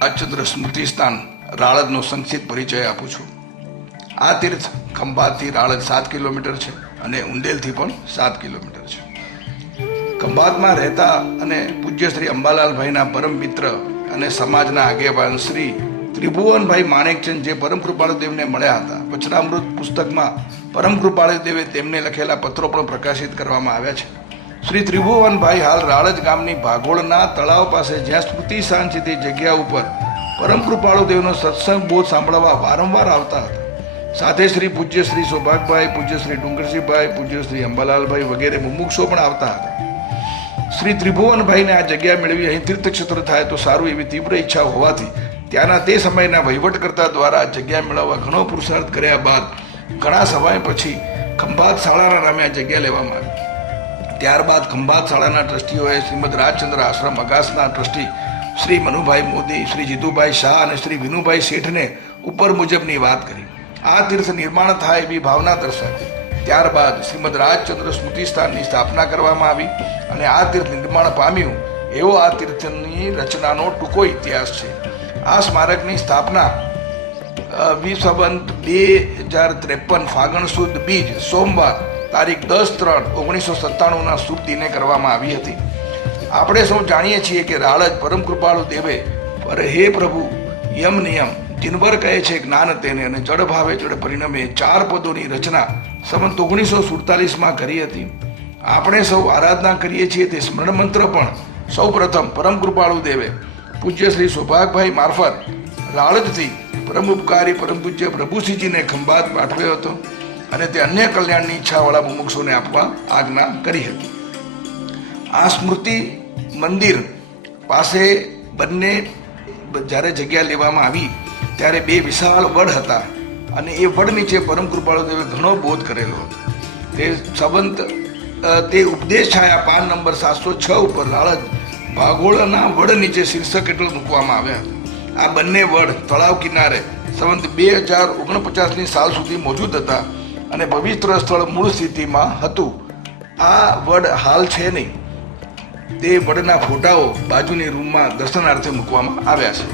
રાજચંદ્ર સ્મૃતિ સ્થાન રાળદનો સંક્ષિપ્ત પરિચય આપું છું. આ તીર્થ ખંભાતથી રાળદ 7 કિલોમીટર છે અને ઉંદેલથી પણ 7 કિલોમીટર છે. ખંભાતમાં રહેતા અને પૂજ્ય શ્રી અંબાલાલભાઈના પરમ મિત્ર અને સમાજના આગેવાન શ્રી ત્રિભુવનભાઈ માણેકચંદ જે પરમ કૃપાળુદેવને મળ્યા હતા. વચનામૃત પુસ્તકમાં પરમ કૃપાળુદેવે તેમને લખેલા પત્રો પણ પ્રકાશિત કરવામાં આવ્યા છે. શ્રી ત્રિભુવનભાઈ હાલ રાળજ ગામની ભાગોળના તળાવ પાસે જ્યાં સ્મૃતિ સ્થાન છે તે જગ્યા ઉપર પરમ કૃપાળુદેવનો સત્સંગ બોધ સાંભળવા વારંવાર આવતા હતા. સાથે શ્રી પૂજ્ય શ્રી સૌભાગભાઈ, પૂજ્ય શ્રી ડુંગરસિંહભાઈ, પૂજ્ય શ્રી અંબાલાલભાઈ વગેરે મુમુક્ષો પણ આવતા હતા. શ્રી ત્રિભુવનભાઈને આ જગ્યા મેળવી અહીં તીર્થક્ષેત્ર થાય તો સારું એવી તીવ્ર ઈચ્છા હોવાથી ત્યાંના તે સમયના વહીવટકર્તા દ્વારા જગ્યા મેળવવા ઘણો પુરુષાર્થ કર્યા બાદ ઘણા સમય પછી ખંભાત શાળાના નામે આ જગ્યા લેવામાં આવી. ત્યારબાદ ખંભાત શાળાના ટ્રસ્ટીઓએ શ્રીમદ રાજચંદ્ર આશ્રમ અગાસના ટ્રસ્ટી શ્રી મનુભાઈ મોદી, શ્રી જીતુભાઈ શાહ અને શ્રી વિનુભાઈ શેઠને ઉપર મુજબની વાત કરી. આ તીર્થ નિર્માણ થાય એવી ભાવના દર્શાવી. ત્યારબાદ શ્રીમદ રાજચંદ્ર સ્મૃતિ સ્થાનની સ્થાપના કરવામાં આવી અને આ તીર્થ નિર્માણ પામ્યું એવો આ તીર્થની રચનાનો ટૂંકો ઇતિહાસ છે. આ સ્મારકની સ્થાપના સંવત 2053 ફાગણ સુદ બીજ સોમવાર તારીખ 10/3/1997 શુભ દિને કરવામાં આવી હતી. આપણે સૌ જાણીએ છીએ કે રાળજ પરમ કૃપાળુ દેવે પર હે પ્રભુ યમ નિયમ જીનવર કહે છે જ્ઞાન તેને અને જડ ભાવે જડ પરિણમે 4 પદોની રચના સંવત 1947 કરી હતી. આપણે સૌ આરાધના કરીએ છીએ તે સ્મરણ મંત્ર પણ સૌ પ્રથમ પરમ કૃપાળુ દેવે પૂજ્ય શ્રી સૌભાગભાઈ મારફત રાળજથી પરમ ઉપકારી પરમ પૂજ્ય પ્રભુસિંહજીને ખંભાત પાઠવ્યો હતો અને તે અન્ય કલ્યાણની ઈચ્છાવાળા મુમુક્ષોને આપવા આજ્ઞા કરી હતી. આ સ્મૃતિ મંદિર પાસે બંને જ્યારે જગ્યા લેવામાં આવી ત્યારે 2 વિશાળ વડ હતા અને એ વડ નીચે પરમ કૃપાળુદેવે ઘણો બોધ કરેલો હતો. તે ઉપદેશ છાયા પાન નંબર 706 ઉપર રાળજ ભાગોળના વડ નીચે શીર્ષક હેઠળ મૂકવામાં આવ્યા હતા. આ બંને વડ તળાવ કિનારે સંવત 2049ની સાલ સુધી મોજૂદ હતા અને પવિત્ર સ્થળ મૂળ સ્થિતિમાં હતું. આ વડ હાલ છે નહીં. તે વડના ફોટાઓ બાજુની રૂમમાં દર્શનાર્થે મૂકવામાં આવ્યા છે.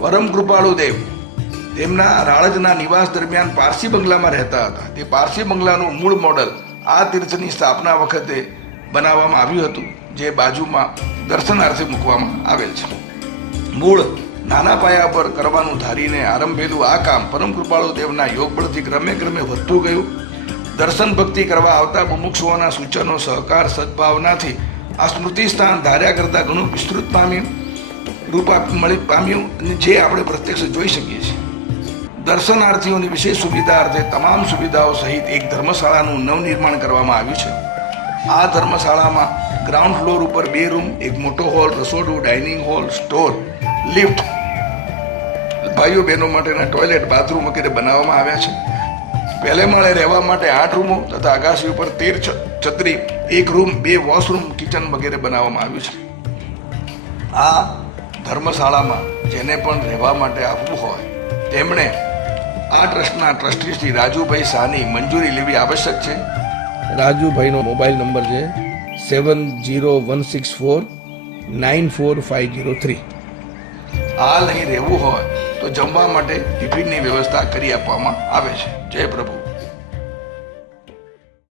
પરમ કૃપાળુ દેવ તેમના રાળજના નિવાસ દરમિયાન પારસી બંગલામાં રહેતા હતા. તે પારસી બંગલાનું મૂળ મોડલ આ તીર્થની સ્થાપના વખતે બનાવવામાં આવ્યું હતું, જે બાજુમાં દર્શનાર્થે મૂકવામાં આવેલ છે. મૂળ નાના પાયા પર કરવાનું ધારીને આરંભેલું આ કામ પરમ કૃપાળુ દેવના યોગબળથી ક્રમે વધતું ગયું. દર્શન ભક્તિ કરવા આવતા મુમુક્ષુઓના સૂચનો, સહકાર, સદભાવનાથી આ સ્મૃતિ સ્થાન ધાર્યા કરતાં ઘણું વિસ્તૃત પામ્યું અને જે આપણે પ્રત્યક્ષ જોઈ શકીએ છીએ. દર્શનાર્થીઓની વિશેષ સુવિધા અર્થે તમામ સુવિધાઓ સહિત એક ધર્મશાળાનું નવનિર્માણ કરવામાં આવ્યું છે. આ ધર્મશાળામાં ગ્રાઉન્ડ ફ્લોર ઉપર 2 રૂમ, એક મોટો હોલ, રસોડું, ડાઇનિંગ હોલ, સ્ટોર, લિફ્ટ, ભાઈઓ બહેનો માટેના ટોયલેટ, બાથરૂમ વગેરે બનાવવામાં આવ્યા છે. પહેલે માળે રહેવા માટે 8 રૂમો તથા અગાસી ઉપર 13 છત્રી, 1 રૂમ, 2 વોશરૂમ, કિચન વગેરે બનાવવામાં આવ્યું છે. આ ધર્મશાળામાં જેને પણ રહેવા માટે આવવું હોય તેમણે આ ટ્રસ્ટના ટ્રસ્ટી શ્રી રાજુભાઈ શાહની મંજૂરી લેવી આવશ્યક છે. રાજુભાઈનો મોબાઈલ નંબર છે 7016494503. હાલ અહીં રહેવું હોય તો જમવા માટે ટિફિનની વ્યવસ્થા કરી આપવામાં આવે છે. જય પ્રભુ.